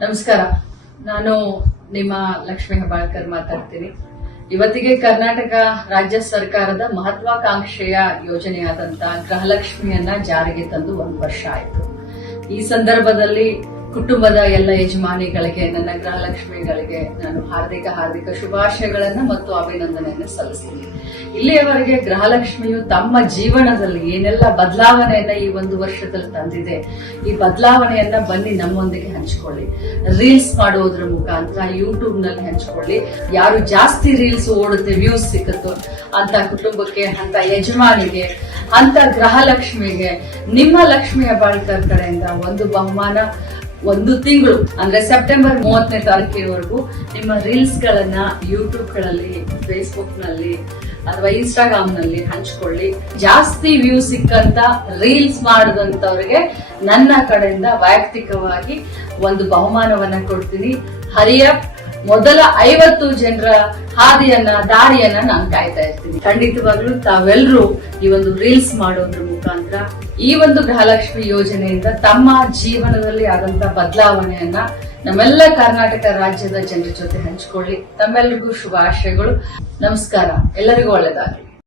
ನಮಸ್ಕಾರ. ನಾನು ನಿಮ್ಮ ಲಕ್ಷ್ಮೀ ಹೆಬ್ಬಾಳ್ಕರ್ ಮಾತಾಡ್ತೀನಿ. ಇವತ್ತಿಗೆ ಕರ್ನಾಟಕ ರಾಜ್ಯ ಸರ್ಕಾರದ ಮಹತ್ವಾಕಾಂಕ್ಷೆಯ ಯೋಜನೆಯಾದಂತ ಗೃಹಲಕ್ಷ್ಮಿಯನ್ನ ಜಾರಿಗೆ ತಂದು 1 ವರ್ಷ ಆಯಿತು. ಈ ಸಂದರ್ಭದಲ್ಲಿ ಕುಟುಂಬದ ಎಲ್ಲ ಯಜಮಾನಿಗಳಿಗೆ, ನನ್ನ ಗೃಹಲಕ್ಷ್ಮಿಗಳಿಗೆ ನಾನು ಹಾರ್ದಿಕ ಶುಭಾಶಯಗಳನ್ನ ಮತ್ತು ಅಭಿನಂದನೆಯನ್ನು ಸಲ್ಲಿಸ್ತೀನಿ. ಇಲ್ಲಿಯವರೆಗೆ ಗೃಹಲಕ್ಷ್ಮಿಯು ತಮ್ಮ ಜೀವನದಲ್ಲಿ ಏನೆಲ್ಲ ಬದಲಾವಣೆಯನ್ನ ಈ 1 ವರ್ಷದಲ್ಲಿ ತಂದಿದೆ, ಈ ಬದಲಾವಣೆಯನ್ನ ಬನ್ನಿ ನಮ್ಮೊಂದಿಗೆ ಹಂಚಿಕೊಳ್ಳಿ. ರೀಲ್ಸ್ ಮಾಡೋದ್ರ ಮುಖಾಂತರ ಯೂಟ್ಯೂಬ್ ನಲ್ಲಿ ಹಂಚಿಕೊಳ್ಳಿ. ಯಾರು ಜಾಸ್ತಿ ರೀಲ್ಸ್ ಓಡುತ್ತೆ, ವ್ಯೂಸ್ ಸಿಕ್ಕುತ್ತೋ ಅಂತ ಕುಟುಂಬಕ್ಕೆ, ಅಂತ ಯಜಮಾನಿಗೆ, ಅಂತ ಗೃಹಲಕ್ಷ್ಮಿಗೆ ನಿಮ್ಮ ಲಕ್ಷ್ಮೀ ಹೆಬ್ಬಾಳ್ಕರ್ ಕಡೆಯಿಂದ ಒಂದು ಬಹುಮಾನ 1 ತಿಂಗಳು ಅಂದ್ರೆ ಸೆಪ್ಟೆಂಬರ್ 30ನೇ ತಾರೀಕಿನವರೆಗೂ ನಿಮ್ಮ ರೀಲ್ಸ್ ಗಳನ್ನ ಯೂಟ್ಯೂಬ್ ಗಳಲ್ಲಿ, ಫೇಸ್ಬುಕ್ ನಲ್ಲಿ ಅಥವಾ ಇನ್ಸ್ಟಾಗ್ರಾಮ್ ನಲ್ಲಿ ಹಂಚಿಕೊಳ್ಳಿ. ಜಾಸ್ತಿ ವ್ಯೂ ಸಿಕ್ಕಂತ ರೀಲ್ಸ್ ಮಾಡದಂತವ್ರಿಗೆ ನನ್ನ ಕಡೆಯಿಂದ ವೈಯಕ್ತಿಕವಾಗಿ ಒಂದು ಬಹುಮಾನವನ್ನ ಕೊಡ್ತೀನಿ. ಹರಿಯಪ್ ಮೊದಲ 50 ಜನರ ದಾರಿಯನ್ನ ನಾನು ಕಾಯ್ತಾ ಇರ್ತೀನಿ. ಖಂಡಿತವಾಗ್ಲೂ ತಾವೆಲ್ಲರೂ ಈ ಒಂದು ರೀಲ್ಸ್ ಮಾಡೋದ್ರ ಮುಖಾಂತರ ಈ ಒಂದು ಗೃಹಲಕ್ಷ್ಮಿ ಯೋಜನೆಯಿಂದ ತಮ್ಮ ಜೀವನದಲ್ಲಿ ಆದಂತ ಬದಲಾವಣೆಯನ್ನ ನಮ್ಮೆಲ್ಲ ಕರ್ನಾಟಕ ರಾಜ್ಯದ ಜನರ ಜೊತೆ ಹಂಚಿಕೊಳ್ಳಿ. ತಮ್ಮೆಲ್ಲರಿಗೂ ಶುಭಾಶಯಗಳು. ನಮಸ್ಕಾರ. ಎಲ್ಲರಿಗೂ ಒಳ್ಳೆಯದಾಗಲಿ.